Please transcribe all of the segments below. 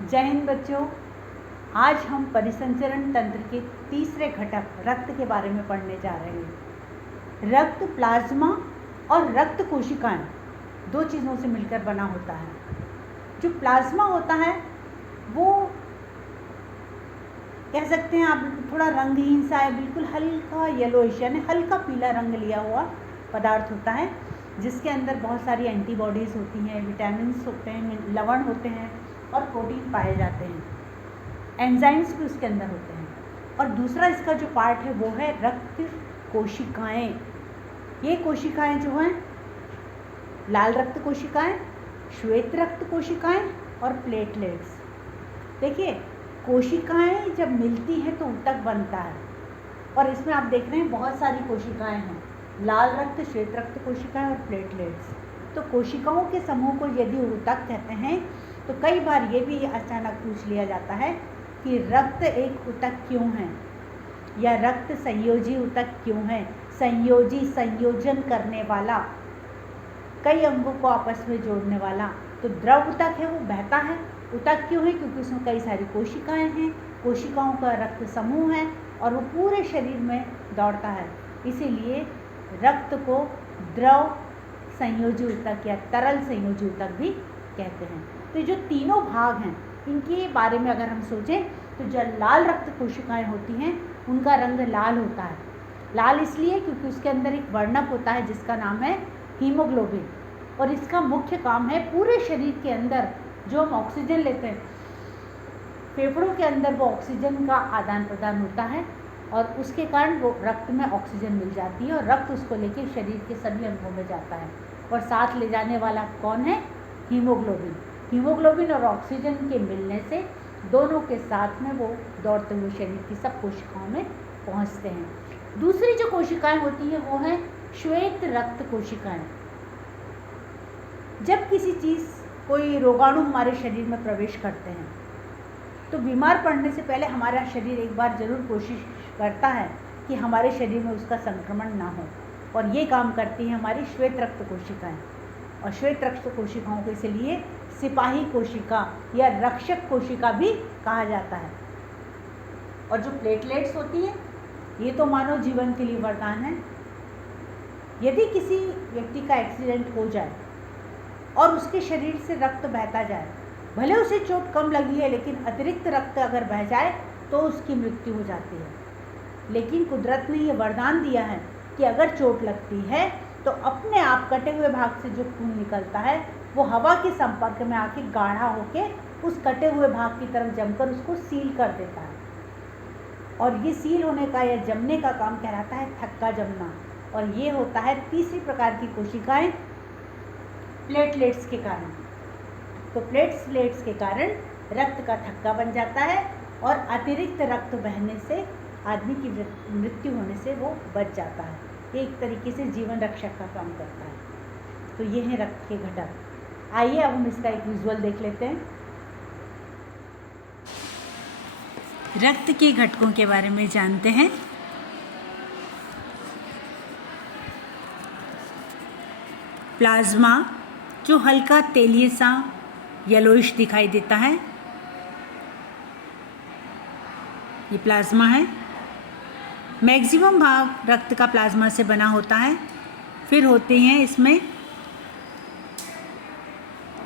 जय हिंद बच्चों। आज हम परिसंचरण तंत्र के तीसरे घटक रक्त के बारे में पढ़ने जा रहे हैं। रक्त प्लाज्मा और रक्त कोशिकाएं दो चीज़ों से मिलकर बना होता है। जो प्लाज्मा होता है वो कह सकते हैं आप थोड़ा रंगहीन सा है, बिल्कुल हल्का येलोइश यानी हल्का पीला रंग लिया हुआ पदार्थ होता है, जिसके अंदर बहुत सारी एंटीबॉडीज़ होती हैं, विटामिन्स होते हैं, लवण होते हैं और प्रोटीन पाए जाते हैं। एंजाइम्स भी उसके अंदर होते हैं। और दूसरा इसका जो पार्ट है वो है रक्त कोशिकाएं। ये कोशिकाएं जो हैं लाल रक्त कोशिकाएं, श्वेत रक्त कोशिकाएं और प्लेटलेट्स। देखिए, कोशिकाएं जब मिलती हैं तो ऊतक बनता है, और इसमें आप देख रहे हैं बहुत सारी कोशिकाएं हैं, लाल रक्त, श्वेत रक्त कोशिकाएं और प्लेटलेट्स। तो कोशिकाओं के समूह को यदि ऊतक कहते हैं तो कई बार ये भी अचानक पूछ लिया जाता है कि रक्त एक ऊतक क्यों है या रक्त संयोजी ऊतक क्यों है। संयोजी, संयोजन करने वाला, कई अंगों को आपस में जोड़ने वाला। तो द्रव ऊतक है, वो बहता है। ऊतक क्यों है? क्योंकि उसमें कई सारी कोशिकाएं हैं, कोशिकाओं का रक्त समूह है और वो पूरे शरीर में दौड़ता है। इसीलिए रक्त को द्रव संयोजी ऊतक या तरल संयोजी ऊतक भी कहते हैं। तो जो तीनों भाग हैं इनके बारे में अगर हम सोचें तो जो लाल रक्त कोशिकाएं होती हैं उनका रंग लाल होता है। लाल इसलिए क्योंकि उसके अंदर एक वर्णक होता है जिसका नाम है हीमोग्लोबिन, और इसका मुख्य काम है पूरे शरीर के अंदर जो हम ऑक्सीजन लेते हैं, फेफड़ों के अंदर वो ऑक्सीजन का आदान प्रदान होता है और उसके कारण वो रक्त में ऑक्सीजन मिल जाती है और रक्त उसको लेके शरीर के सभी अंगों में जाता है। और साथ ले जाने वाला कौन है? हीमोग्लोबिन। हीमोग्लोबिन और ऑक्सीजन के मिलने से दोनों के साथ में वो दौड़ते हुए शरीर की सब कोशिकाओं में पहुंचते हैं। दूसरी जो कोशिकाएं होती हैं वो हैं श्वेत रक्त कोशिकाएं। जब किसी चीज़, कोई रोगाणु हमारे शरीर में प्रवेश करते हैं तो बीमार पड़ने से पहले हमारा शरीर एक बार ज़रूर कोशिश करता है कि हमारे शरीर में उसका संक्रमण ना हो, और ये काम करती हैं हमारी श्वेत रक्त कोशिकाएं। और श्वेत रक्त कोशिकाओं को इसलिए सिपाही कोशिका या रक्षक कोशिका भी कहा जाता है। और जो प्लेटलेट्स होती हैं ये तो मानव जीवन के लिए वरदान है। यदि किसी व्यक्ति का एक्सीडेंट हो जाए और उसके शरीर से रक्त बहता जाए, भले उसे चोट कम लगी है लेकिन अतिरिक्त रक्त अगर बह जाए तो उसकी मृत्यु हो जाती है। लेकिन कुदरत ने ये वरदान दिया है कि अगर चोट लगती है तो अपने आप कटे हुए भाग से जो खून निकलता है वो हवा के संपर्क में आके गाढ़ा होके उस कटे हुए भाग की तरफ जमकर उसको सील कर देता है। और ये सील होने का या जमने का काम कहलाता है थक्का जमना। और ये होता है तीसरी प्रकार की कोशिकाएं प्लेटलेट्स के कारण। तो प्लेटलेट्स के कारण रक्त का थक्का बन जाता है और अतिरिक्त रक्त बहने से आदमी की मृत्यु होने से वो बच जाता है। ये एक तरीके से जीवन रक्षक का काम करता है। तो ये हैं रक्त के घटक। आइए अब हम इसका एक विजुअल देख लेते हैं। रक्त के घटकों के बारे में जानते हैं। प्लाज्मा जो हल्का तेलीय सा येलोइश दिखाई देता है, ये प्लाज्मा है। मैक्सिमम भाग रक्त का प्लाज्मा से बना होता है। फिर होते हैं इसमें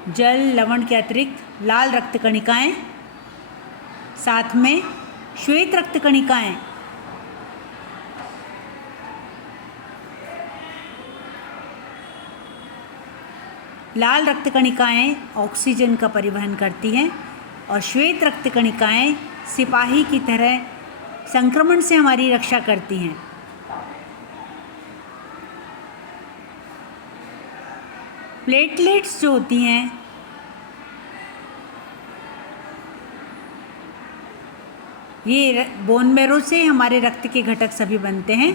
जल, लवण के अतिरिक्त लाल रक्त कणिकाएं, साथ में श्वेत रक्त कणिकाएं, लाल रक्त कणिकाएं ऑक्सीजन का परिवहन करती हैं और श्वेत रक्त कणिकाएं सिपाही की तरह संक्रमण से हमारी रक्षा करती हैं। प्लेटलेट्स जो होती हैं ये बोन मैरो से हमारे रक्त के घटक सभी बनते हैं।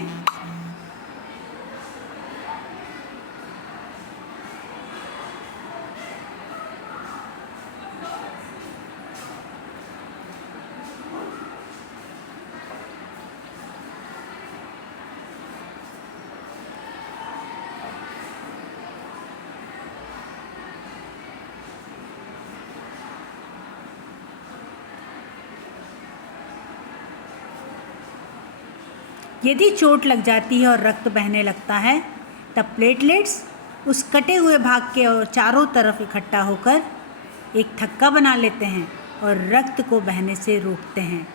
यदि चोट लग जाती है और रक्त बहने लगता है तब प्लेटलेट्स उस कटे हुए भाग के और चारों तरफ इकट्ठा होकर एक थक्का बना लेते हैं और रक्त को बहने से रोकते हैं।